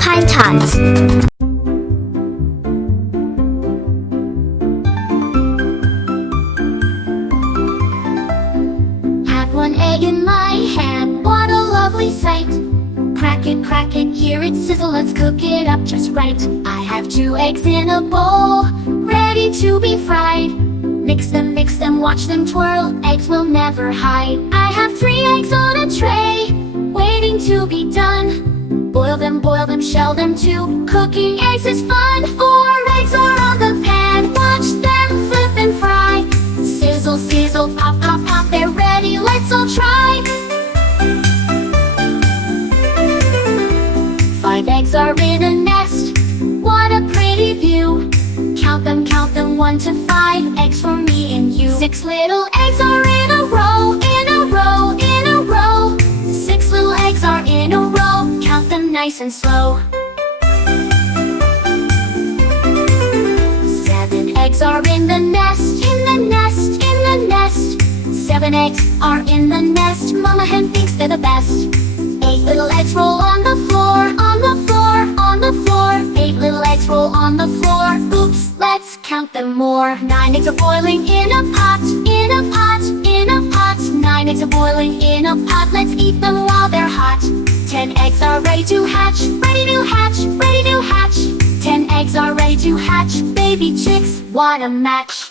Pinetots. Had one egg in my hand, what a lovely sight. Crack it, hear it sizzle, let's cook it up just right. I have 2 eggs in a bowl, ready to be fried. Mix them, watch them twirl, eggs will never hide. I have 3 eggs on a tray, waiting to be done. Boil them, shell them too, cooking eggs is fun. 4 eggs are on the pan, watch them flip and fry. Sizzle, sizzle, pop, pop, pop, they're ready, let's all try. 5 eggs are in a nest, what a pretty view. Count them, 1 to 5, eggs for me and you. 6 little eggs are in a row, in a row, in a row. 6 little eggs are in a row, count them nice and slow. 7 eggs are in the nest, in the nest, in the nest. 7 eggs are in the nest, Mama Hen thinks they're the best. 8 little eggs roll on the floor, on the floor, on the floor. 8 little eggs roll on the floor, oops, let's count them more. 9 eggs are boiling in a pot, in a pot, in a pot. 9 eggs are boiling in a pot, let's eat them while they're hot. 10 eggs are ready to hatch, ready to hatch, ready to hatch. 10 eggs are ready to hatch, baby chicks, what a match.